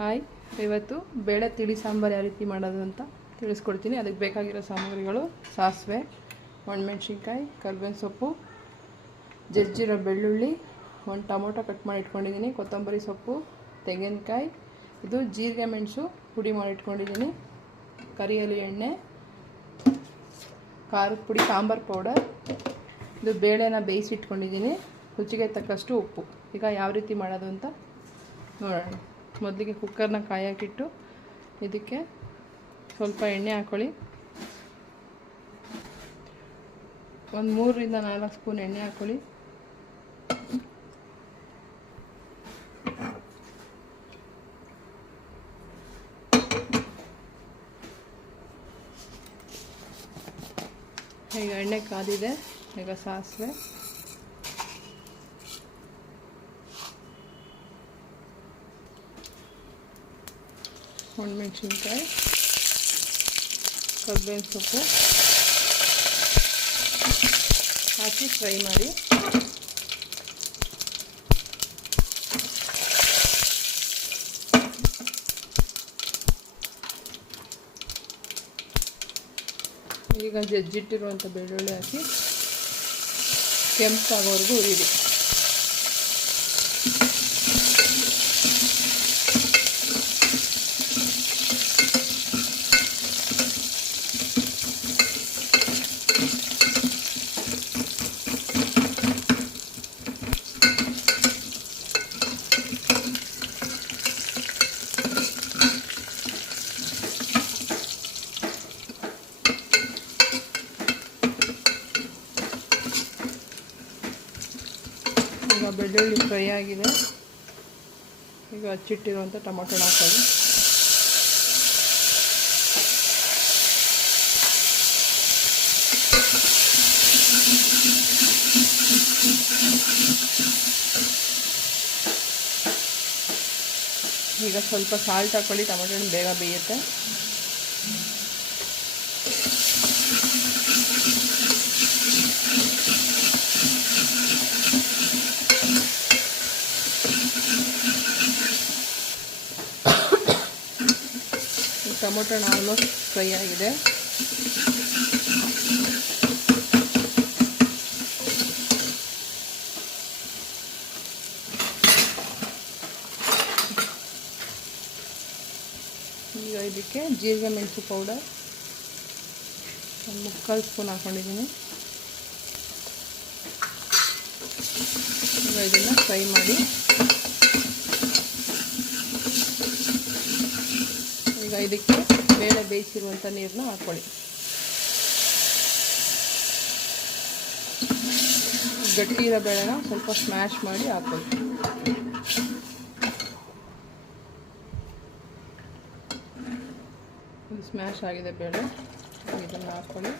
Hi, ಇವತ್ತು ಬೇಳೆ ತಿಳಿ ಸಾಂಬಾರು ಯಾವ ರೀತಿ ಮಾಡೋದು ಅಂತ ತಿಳಿಸ್ಕೊಡ್ತೀನಿ. ಅದಕ್ಕೆ ಬೇಕಾಗಿರೋ ಸಾಮಗ್ರಿಗಳು ಸಾಸಿವೆ, ಒಣಮೆಣ್ಸಿನ್ಕಾಯಿ, ಕರ್ಬೇವಿನ ಸೊಪ್ಪು, ಜಜ್ಜಿರೋ ಬೆಳ್ಳುಳ್ಳಿ, ಒಂದು ಟೊಮೊಟೊ ಕಟ್ ಮಾಡಿ ಇಟ್ಕೊಂಡಿದ್ದೀನಿ, ಕೊತ್ತಂಬರಿ ಸೊಪ್ಪು, ತೆಂಗಿನಕಾಯಿ, ಇದು ಜೀರಿಗೆ ಮೆಣಸು ಪುಡಿ ಮಾಡಿ ಇಟ್ಕೊಂಡಿದ್ದೀನಿ ಕರಿಯಲು ಎಣ್ಣೆ, ಖಾರದ ಪುಡಿ, ಸಾಂಬಾರು ಪೌಡರ್, ಇದು ಬೇಳೆನ ಬೇಯಿಸಿಟ್ಕೊಂಡಿದ್ದೀನಿ ರುಚಿಗೆ ತಕ್ಕಷ್ಟು ಉಪ್ಪು. ಈಗ ಯಾವ ರೀತಿ ಮಾಡೋದು ಅಂತ ನೋಡೋಣ. ಮೊದಲಿಗೆ ಕುಕ್ಕರ್ನ ಕಾಯಕ್ಕಿಟ್ಟು ಇದಕ್ಕೆ ಸ್ವಲ್ಪ ಎಣ್ಣೆ ಹಾಕ್ಕೊಳ್ಳಿ ಒಂದು ಮೂರರಿಂದ ನಾಲ್ಕು ಸ್ಪೂನ್ ಎಣ್ಣೆ ಹಾಕ್ಕೊಳ್ಳಿ ಈಗ ಎಣ್ಣೆ ಕಾದಿದೆ, ಈಗ ಸಾಸಿವೆ. ಒಣಮೆಣ್ಸಿನ್ಕಾಯಿ ಕರ್ಬೇವಿನ ಸೊಪ್ಪು ಹಾಕಿ ಫ್ರೈ ಮಾಡಿ ಈಗ ಜಜ್ಜಿಟ್ಟಿರುವಂಥ ಬೆಳ್ಳುಳ್ಳಿ ಹಾಕಿ ಕೆಂಪಾಗೋವರೆಗೂ ಹುರಿರಿ ಈಗ ಬೆಳ್ಳುಳ್ಳಿ ಫ್ರೈ ಆಗಿದೆ. ಈಗ ಹಚ್ಚಿಟ್ಟಿರುವಂಥ ಟೊಮೊಟೊ ಹಾಕೋದು ಈಗ ಸ್ವಲ್ಪ ಸಾಲ್ಟ್ ಹಾಕೊಳ್ಳಿ ಟೊಮೊಟೊ ಬೇಗ ಬೇಯುತ್ತೆ. ಟೊಮೊಟೊ ಹಣ್ಣು ಆಲ್ಮೋಸ್ಟ್ ಫ್ರೈ ಆಗಿದೆ. ಈಗ ಇದಕ್ಕೆ ಜೀರಿಗೆ ಮೆಣಸು ಪೌಡರ್ ಒಂದು ಮುಕ್ಕಾಲು ಸ್ಪೂನ್ ಹಾಕೊಂಡಿದ್ದೀನಿ. ಈಗ ಇದನ್ನು ಫ್ರೈ ಮಾಡಿ. ಈಗ ಇದಕ್ಕೆ ಬೇಳೆ ಬೇಯಿಸಿರುವಂಥ ನೀರನ್ನ ಹಾಕ್ಕೊಳ್ಳಿ ಗಟ್ಟಿ ಇರೋ ಬೇಳೆನ ಸ್ವಲ್ಪ ಸ್ಮ್ಯಾಶ್ ಮಾಡಿ ಹಾಕ್ಕೊಳ್ಳಿ ಇದು ಸ್ಮ್ಯಾಶ್ ಆಗಿದೆ ಬೇಳೆ. ಇದನ್ನು ಹಾಕ್ಕೊಳ್ಳಿ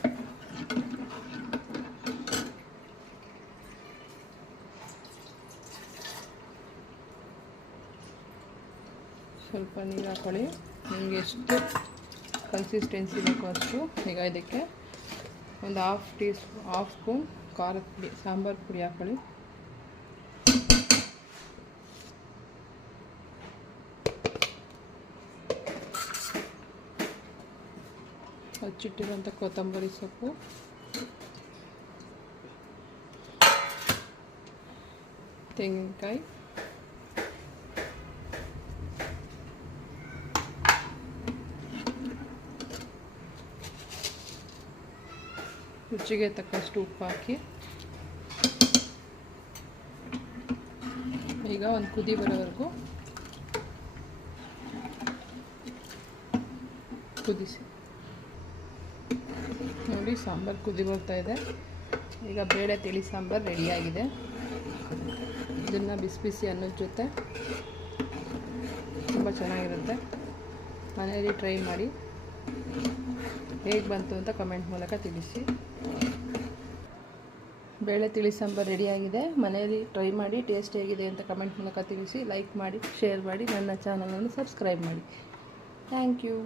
ಸ್ವಲ್ಪ ನೀರು ಹಾಕ್ಕೊಳ್ಳಿ ನಿಮಗೆ ಎಷ್ಟು ಕನ್ಸಿಸ್ಟೆನ್ಸಿ ಬೇಕು ಅಷ್ಟು, ಈಗ ಇದಕ್ಕೆ ಒಂದು half teaspoon half spoon ಖಾರದ ಪುಡಿ, ಸಾಂಬಾರು ಪುಡಿ ಹಾಕೊಳ್ಳಿ. ಹಚ್ಚಿಟ್ಟಿರುವಂಥ ಕೊತ್ತಂಬರಿ ಸೊಪ್ಪು. ತೆಂಗಿನಕಾಯಿ. ರುಚಿಗೆ ತಕ್ಕಷ್ಟು ಉಪ್ಪು ಹಾಕಿ. ಈಗ ಒಂದು ಕುದಿ ಬರೋವರೆಗೂ ಕುದಿಸಿ. ನೋಡಿ, ಸಾಂಬಾರು ಕುದಿ ಇದೆ. ಈಗ ಬೇಳೆ, ತಿಳಿ ಸಾಂಬಾರು ರೆಡಿಯಾಗಿದೆ ಇದನ್ನು ಬಿಸಿ ಬಿಸಿ ಅನ್ನದ ಜೊತೆ ತುಂಬ ಚೆನ್ನಾಗಿರುತ್ತೆ. ಮನೆಯಲ್ಲಿ ಟ್ರೈ ಮಾಡಿ. ಹೇಗೆ ಬಂತು ಅಂತ ಕಮೆಂಟ್ ಮೂಲಕ ತಿಳಿಸಿ. ಬೇಳೆ ತಿಳಿ ಸಾಂಬಾರು ರೆಡಿಯಾಗಿದೆ ಮನೆಯಲ್ಲಿ ಟ್ರೈ ಮಾಡಿ ಟೇಸ್ಟ್ ಹೇಗಿದೆ ಅಂತ ಕಮೆಂಟ್ ಮೂಲಕ ತಿಳಿಸಿ ಲೈಕ್ ಮಾಡಿ ಶೇರ್ ಮಾಡಿ, ನನ್ನ ಚಾನಲನ್ನು ಸಬ್ಸ್ಕ್ರೈಬ್ ಮಾಡಿ. Thank you